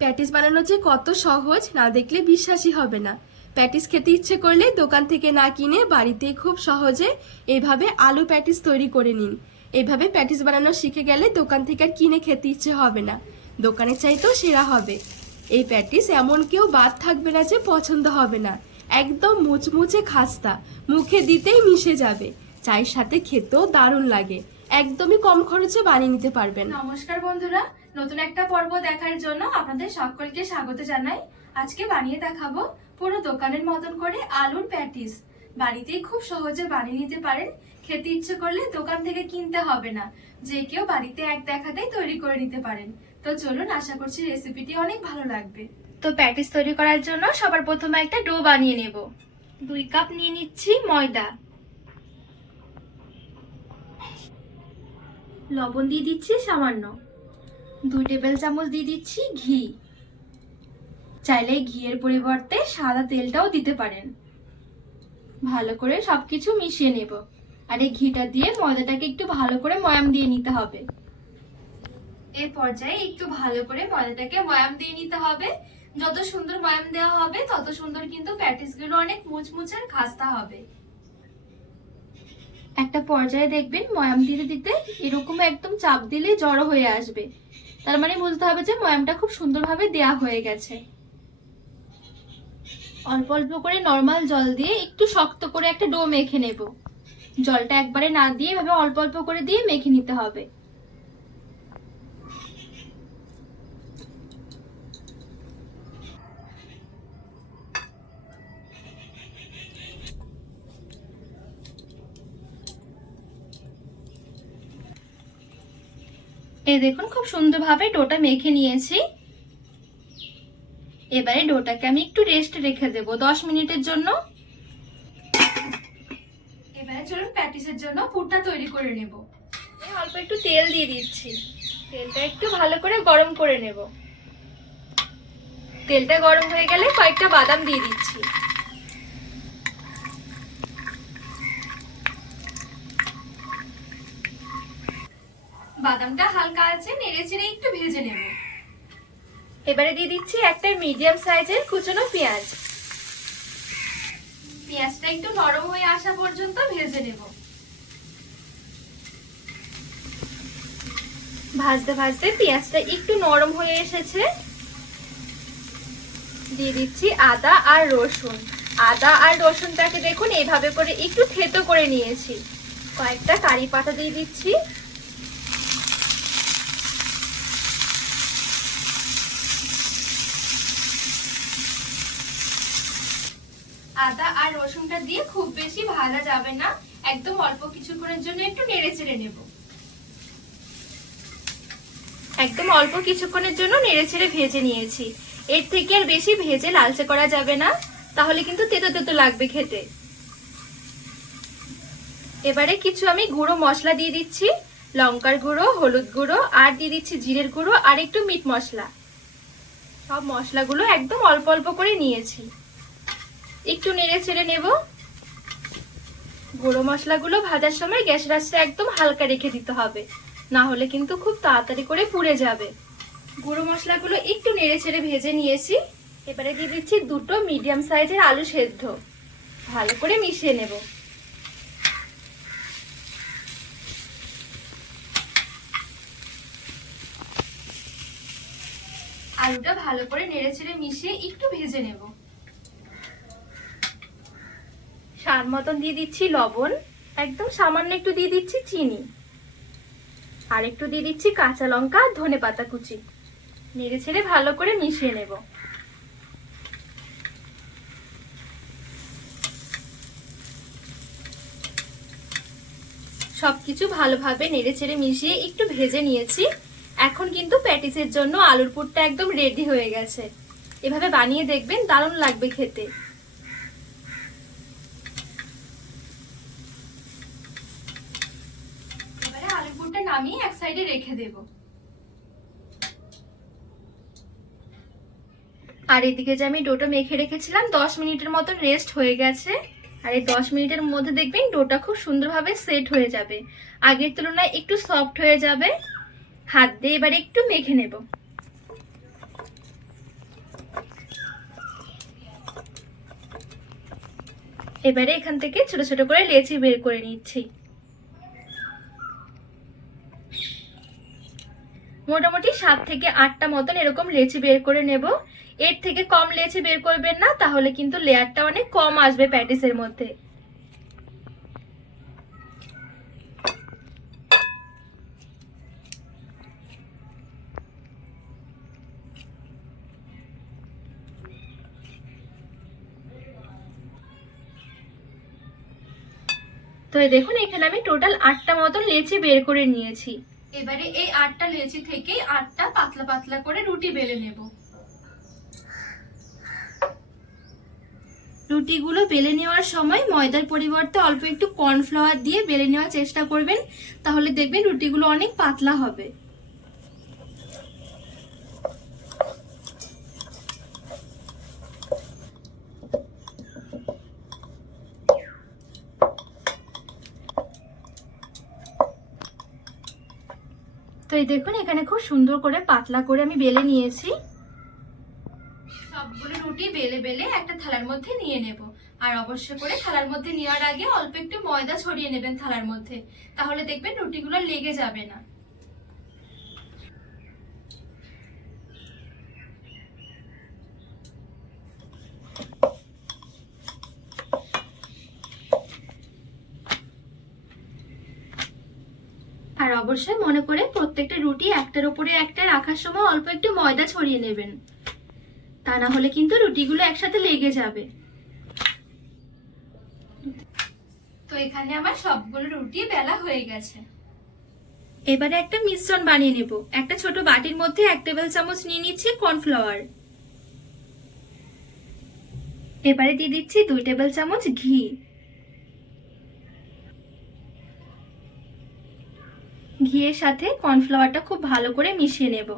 Patties বানানো যে কত সহজ, না দেখলে বিশ্বাসই হবে না। প্যাটিস খেতে ইচ্ছে করলে দোকান থেকে না কিনে বাড়িতেই খুব সহজে এভাবে আলু প্যাটিস তৈরি করে নিন। এভাবে প্যাটিস বানানো শিখে গেলে দোকান থেকে আর কিনে খেতে ইচ্ছে হবে না। দোকানের চাইতেও সেরা হবে। এই প্যাটিস এমন কেউ বাদ থাকবে না যে পছন্দ হবে না। একদম মুচমুচে খাস্তা, মুখে দিতেই মিশে যাবে। চায়ের সাথে খেতেও দারুণ লাগে। একদমই কম খরচে বানিয়ে নিতে পারবেন। নমস্কার বন্ধুরা, নতুন একটা পর্ব দেখার জন্য আপনাদের সকলকে স্বাগত জানাই। আজকে বানিয়ে দেখাবো পুরো দোকানের মতন করে আলুর প্যাটিস। বাড়িতেই খুব সহজে বানিয়ে নিতে পারেন। খেতে ইচ্ছে করলে দোকান থেকে কিনতে হবে না। যে কেউ বাড়িতে এক দেখাতেই তৈরি করে নিতে পারেন। তো চলুন, আশা করছি রেসিপিটি অনেক ভালো লাগবে। তো প্যাটিস তৈরি করার জন্য সবার প্রথমে একটা ডো বানিয়ে নেব। দুই কাপ নিয়ে নিচ্ছি ময়দা। লবণ দিয়ে দিচ্ছি সামান্য। দুই টেবিল চামচ দিয়ে দিচ্ছি ঘি। চাইলে ঘিয়ের পরিবর্তে সাদা তেলটাও দিতে পারেন। ভালো করে সবকিছু মিশিয়ে নেব। আর এই ঘিটা দিয়ে ময়দাটাকে একটু ভালো করে ময়াম দিয়ে নিতে হবে। এর পর্যায়ে একটু ভালো করে ময়দাটাকে ময়াম দিয়ে নিতে হবে। যত সুন্দর ময়াম দেওয়া হবে, তত সুন্দর কিন্তু প্যাটিসগুলো অনেক মুচমুচে আর খাস্তা হবে। একটা পর্যায়ে দেখবেন ময়াম দিতে দিতে এরকম একদম চাপ দিলে জড়ো হয়ে আসবে। তার মানে বুঝতে হবে যে ময়ামটা খুব সুন্দরভাবে দেয়া হয়ে গেছে। অল্প অল্প করে নর্মাল জল দিয়ে একটু শক্ত করে একটা ডো মেখে নেব। জলটা একবারে না দিয়ে এভাবে অল্প অল্প করে দিয়ে মেখে নিতে হবে। এই দেখুন, খুব সুন্দরভাবে ডোটা মেখে নিয়েছি। এবারে ডোটাকে আমি একটু রেস্ট রেখে দেব দশ মিনিটের জন্য। এবারে চলুন প্যাটিসের জন্য পুরটা তৈরি করে নেব। অল্প একটু তেল দিয়ে দিচ্ছি। তেলটা একটু ভালো করে গরম করে নেব। তেলটা গরম হয়ে গেলে কয়েকটা বাদাম দিয়ে দিচ্ছি। বাদামটা হালকা আছে নেড়ে চেড়ে একটু ভেজে নেব। এবারে দিয়ে দিচ্ছি একটা মিডিয়াম সাইজের কুচনো পেঁয়াজ। পেঁয়াজটা একটু নরম হয়ে আসা পর্যন্ত ভেজে নেব। ভাজতে ভাজতে পেঁয়াজটা একটু নরম হয়ে এসেছে। দিয়ে দিচ্ছি আদা আর রসুন। আদা আর রসুনটাকে দেখুন এইভাবে করে একটু থেতো করে নিয়েছি। কয়েকটা কারি পাতা দিয়ে দিচ্ছি। আদা আর রসুনটা দিয়ে খুব বেশি ভাজা যাবে না। একদম অল্প কিছুক্ষণের জন্য একটু নেড়ে চেড়ে নেব। একদম অল্প কিছুক্ষণের জন্য নেড়ে চেড়ে ভেজে নিয়েছি। এর থেকে আর বেশি ভেজে লালচে করা যাবে না। তাহলে কিন্তু তেতো তেতো লাগবে খেতে। এবারে কিছু আমি গুঁড়ো মশলা দিয়ে দিচ্ছি। লঙ্কার গুঁড়ো, হলুদ গুঁড়ো, আর দিয়ে দিচ্ছি জিরের গুঁড়ো আর একটু মিট মশলা। সব মশলাগুলো একদম অল্প অল্প করে নিয়েছি। একটু নেড়ে ছেড়ে নেব। গুঁড়ো মশলাগুলো ভাজার সময় গ্যাস রাসটা একদম হালকা রেখে দিতে হবে। না হলে কিন্তু খুব তাড়াতাড়ি করে পুড়ে যাবে। গুঁড়ো মশলাগুলো একটু নেড়ে ছেড়ে ভেজে নিয়েছি। এবারে দিয়ে দিচ্ছি দুটো মিডিয়াম সাইজের আলু সেদ্ধ। ভালো করে মিশিয়ে নেব। আলুটা ভালো করে নেড়ে ছেড়ে মিশিয়ে একটু ভেজে নেব। স্বাদ মতন দিয়ে দিচ্ছি লবণ, একদম সামান্য একটু দিয়ে দিচ্ছি চিনি। আর একটু দিয়ে দিচ্ছি কাঁচা লঙ্কা, ধনে পাতা কুচি। নেড়ে ছেড়ে ভালো করে মিশিয়ে নেব। সবকিছু ভালোভাবে নেড়ে ছেড়ে মিশিয়ে একটু ভেজে নিয়েছি। এখন কিন্তু প্যাটিসের জন্য আলুর পুরটা একদম রেডি হয়ে গেছে। এভাবে বানিয়ে দেখবেন দারুণ লাগবে খেতে। রেখে দেব। আর এদিকে যে আমি ডোটা মেখে রেখেছিলাম, দশ মিনিটের মতন রেস্ট হয়ে গেছে। আর এই দশ মিনিটের মধ্যে দেখবেন ডোটা খুব সুন্দরভাবে সেট হয়ে যাবে। আগের তুলনায় একটু সফট হয়ে যাবে। হাত দিয়ে এবারে একটু মেখে নেব। এবারে এখান থেকে ছোট ছোট করে লেচি বের করে নিচ্ছি। মোটামুটি সাত থেকে আটটা মতন এরকম লেচি বের করে নেব। এর থেকে কম লেচি বের করবেন না, তাহলে কিন্তু লেয়ারটা অনেক কম আসবে প্যাটিসের মধ্যে। তো দেখুন, এখানে আমি টোটাল আটটা মতন লেচি বের করে নিয়েছি। এবারে এই আটটা লেচি থেকে আটটা পাতলা পাতলা করে রুটি বেলে নেব। রুটিগুলো বেলে নেওয়ার সময় ময়দার পরিবর্তে অল্প একটু কর্নফ্লাওয়ার দিয়ে বেলে নেওয়ার চেষ্টা করবেন, তাহলে দেখবেন রুটিগুলো অনেক পাতলা হবে। তো এই দেখুন, এখানে খুব সুন্দর করে পাতলা করে আমি বেলে নিয়েছি। সবগুলো রুটি বেলে বেলে একটা থালার মধ্যে নিয়ে নেব। আর অবশ্য করে থালার মধ্যে নেওয়ার আগে অল্প একটু ময়দা ছড়িয়ে নেবেন থালার মধ্যে। তাহলে দেখবেন রুটিগুলো লেগে যাবে না আর অবশ্যই মনে করে প্রত্যেকটা রুটি একটার উপরে একটা রাখার সময় অল্প একটু ময়দা ছড়িয়ে নেবেন। তা না হলে কিন্তু রুটিগুলো একসাথে লেগে যাবে। তো এখানে আমার সবগুলো রুটি বেলা হয়ে গেছে। এবারে একটা মিশ্রণ বানিয়ে নেব। একটা ছোট বাটির মধ্যে এক টেবিল চামচ নিয়ে নিচ্ছি কর্নফ্লাওয়ার। এবারে দিয়ে দিচ্ছি দুই টেবিল চামচ ঘি। ঘিয়ের সাথে কর্নফ্লাওয়ারটা খুব ভালো করে মিশিয়ে নেব।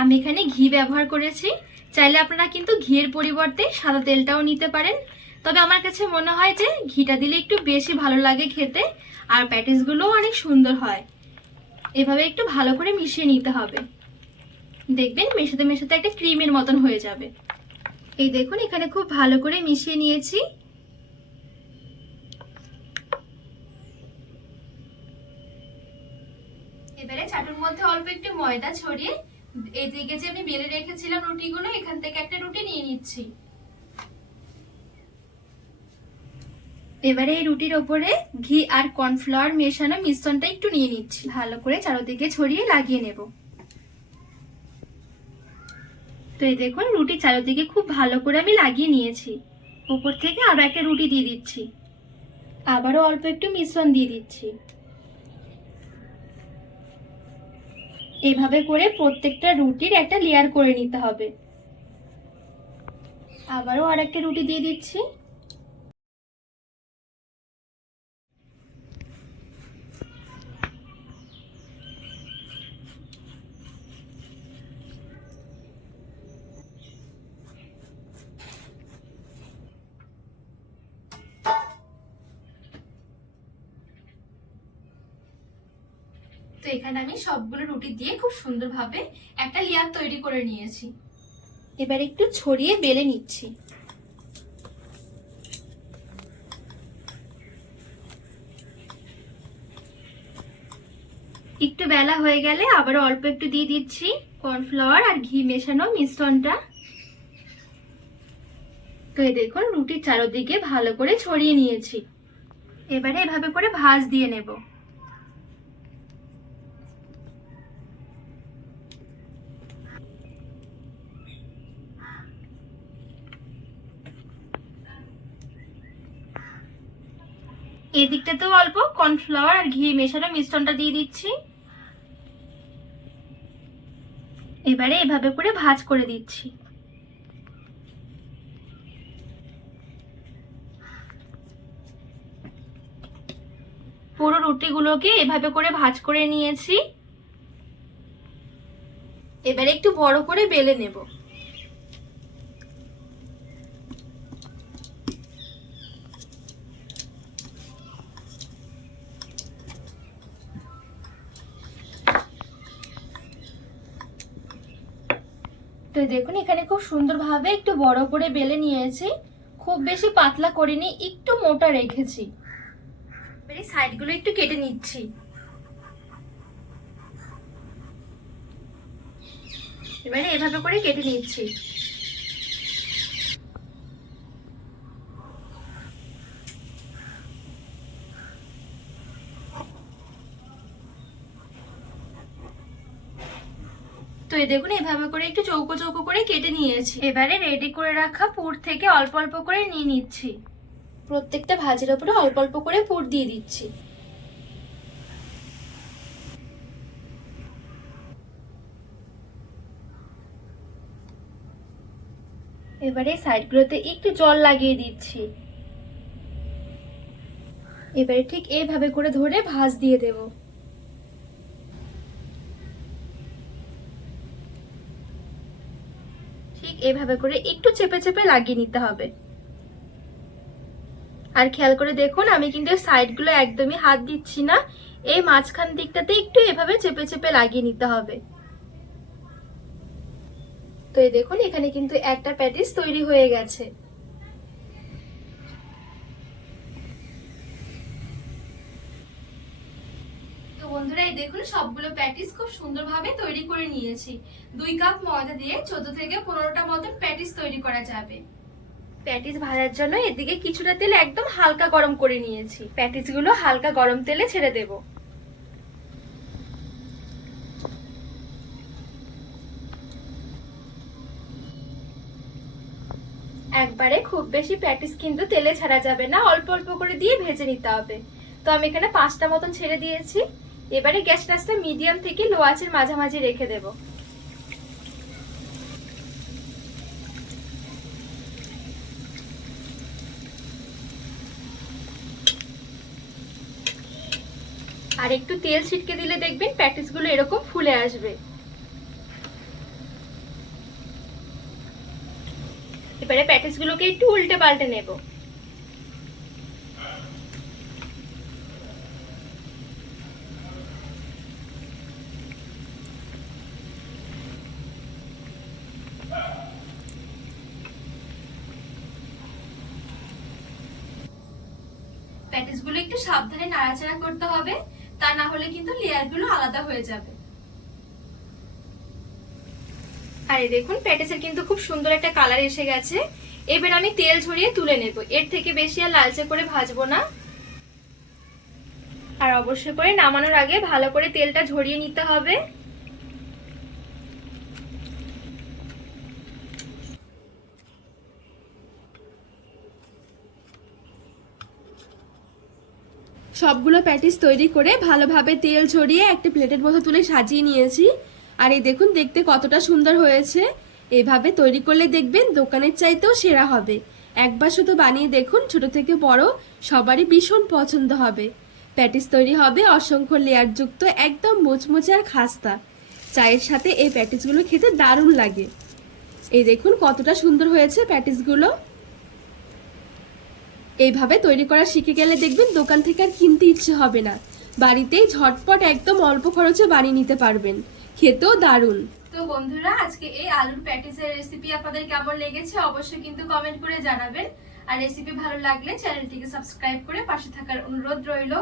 আমি এখানে ঘি ব্যবহার করেছি। চাইলে আপনারা কিন্তু ঘিয়ের পরিবর্তে সাদা তেলটাও নিতে পারেন। তবে আমার কাছে মনে হয় যে ঘিটা দিলে একটু বেশি ভালো লাগে খেতে, আর প্যাটিসগুলোও অনেক সুন্দর হয়। এভাবে একটু ভালো করে মিশিয়ে নিতে হবে। দেখবেন মেশাতে মেশাতে একটা ক্রিমের মতন হয়ে যাবে। এই দেখুন, এখানে খুব ভালো করে মিশিয়ে নিয়েছি। এবারে চাটুর মধ্যে অল্প একটু ময়দা ছড়িয়ে এদিকে যে আমি বেলে রেখেছিলাম রুটিগুলো, এখান থেকে একটা রুটি নিয়ে নিচ্ছি। এবারে এই রুটির ওপরে ঘি আর কর্নফ্লাওয়ার মেশানো মিশ্রণটা একটু নিয়ে নিচ্ছি। ভালো করে চারোদিকে ছড়িয়ে লাগিয়ে নেব। তো এই দেখুন, রুটি চারোদিকে খুব ভালো করে আমি লাগিয়ে নিয়েছি। উপর থেকে আরও একটা রুটি দিয়ে দিচ্ছি। আবারও অল্প একটু মিশ্রণ দিয়ে দিচ্ছি। এভাবে করে প্রত্যেকটা রুটির একটা লেয়ার করে নিতে হবে। আবারও আর একটা রুটি দিয়ে দিচ্ছি। এখানে আমি সবগুলো রুটি দিয়ে খুব সুন্দরভাবে একটা লেয়ার তৈরি করে নিয়েছি। এবার একটু ছড়িয়ে বেলে নিচ্ছি। একটু বেলা হয়ে গেলে আবার অল্প একটু দিয়ে দিচ্ছি কর্নফ্লাওয়ার আর ঘি মেশানো মিশ্রণটা। তো এই দেখুন রুটির চারোদিকে ভালো করে ছড়িয়ে নিয়েছি। এবারে এভাবে করে ভাজ দিয়ে নেব। এদিকটাতেও অল্প কর্নফ্লাওয়ার আর ঘি মেশানো মিশ্রণটা দিয়ে দিচ্ছি। এবারে এভাবে করে ভাজ করে দিচ্ছি। পুরো রুটিগুলোকে এভাবে করে ভাজ করে নিয়েছি। এবারে একটু বড় করে বেলে নেব। তো দেখুন, এখানে খুব সুন্দরভাবে একটু বড় করে বেলে নিয়েছি। খুব বেশি পাতলা করিনি, একটু মোটা রেখেছি। এবারে সাইডগুলো একটু কেটে নিচ্ছি। এবারে এভাবে করে কেটে নিচ্ছি। তো এই দেখুন, এভাবে করে একটু চৌকো চৌকো করে কেটে নিয়েছি। এবারে রেডি করে রাখা পুর থেকে অল্প অল্প করে নিয়ে নিচ্ছি। প্রত্যেকটা ভাজির ওপরে অল্প অল্প করে পুর দিয়ে দিচ্ছি। এবারে সাইডগুলোতে একটু জল লাগিয়ে দিচ্ছি। এবারে ঠিক এইভাবে করে ধরে ভাজ দিয়ে দেবো ঠিক এভাবে করে একটু চেপে চেপে লাগিয়ে নিতে হবে। আর খেয়াল করে দেখুন, আমি কিন্তু সাইডগুলো একদমই হাত দিচ্ছি না। এই মাঝখান দিকটাতে একটু এভাবে চেপে চেপে লাগিয়ে নিতে হবে। তো এই দেখুন, এখানে কিন্তু একটা প্যাটিস তৈরি হয়ে গেছে। বন্ধুরা এই দেখুন, সবগুলো প্যাটিস খুব সুন্দরভাবে তৈরি করে নিয়েছি। দুই কাপ ময়দা দিয়ে চোদ্দ থেকে পনেরোটা মতন প্যাটিস তৈরি করা যাবে। প্যাটিস ভাজার জন্য এদিকে কিছুটা তেল একদম হালকা গরম করে নিয়েছি। প্যাটিসগুলো হালকা গরম তেলে ছেড়ে দেব। একবারে খুব বেশি প্যাটিস কিন্তু তেলে ছাড়া যাবে না, অল্প অল্প করে দিয়ে ভেজে নিতে হবে। তো আমি এখানে পাঁচটা মতন ছেড়ে দিয়েছি। এবারে গ্যাস টাসটা মিডিয়াম থেকে লো আঁচের মাঝামাঝি রেখে দেব। আর একটু তেল ছিটকে দিলে দেখবেন প্যাটিসগুলো এরকম ফুলে আসবে। এবারে প্যাটিসগুলোকে একটু উল্টে পাল্টে নেব। প্যাটিসগুলো একটু সাবধানে নাড়াচাড়া করতে হবে, তা না হলে কিন্তু লেয়ারগুলো আলাদা হয়ে যাবে। আরে দেখুন প্যাটিসের কিন্তু খুব সুন্দর একটা কালার এসে গেছে। এবার আমি তেল ঝরিয়ে তুলে নেব। এর থেকে বেশি আর লালচে করে ভাজবো না। আর অবশ্যই করে নামানোর আগে ভালো করে তেলটা ঝরিয়ে নিতে হবে। সবগুলো প্যাটিস তৈরি করে ভালোভাবে তেল ছড়িয়ে একটা প্লেটের মধ্যে তুলে সাজিয়ে নিয়েছি। আর এই দেখুন, দেখতে কতটা সুন্দর হয়েছে। এভাবে তৈরি করলে দেখবেন দোকানের চাইতেও সেরা হবে। একবার শুধু বানিয়ে দেখুন, ছোট থেকে বড় সবারই ভীষণ পছন্দ হবে। প্যাটিস তৈরি হবে অসংখ্য লেয়ারযুক্ত, একদম মুচমুচে আর খাস্তা। চায়ের সাথে এই প্যাটিসগুলো খেতে দারুণ লাগে। এই দেখুন কতটা সুন্দর হয়েছে প্যাটিসগুলো। এইভাবে তৈরি করা শিখে গেলে দেখবেন দোকান থেকে আর কিনতে ইচ্ছে হবে না। বাড়িতেই ঝটপট একদম অল্প খরচে বানিয়ে নিতে পারবেন। খেতেও দারুণ। তো বন্ধুরা, আজকে এই আলুর প্যাটিসের রেসিপি আপনাদের কেমন লেগেছে অবশ্যই কিন্তু কমেন্ট করে জানাবেন। আর রেসিপি ভালো লাগলে চ্যানেলটিকে সাবস্ক্রাইব করে পাশে থাকার অনুরোধ রইল।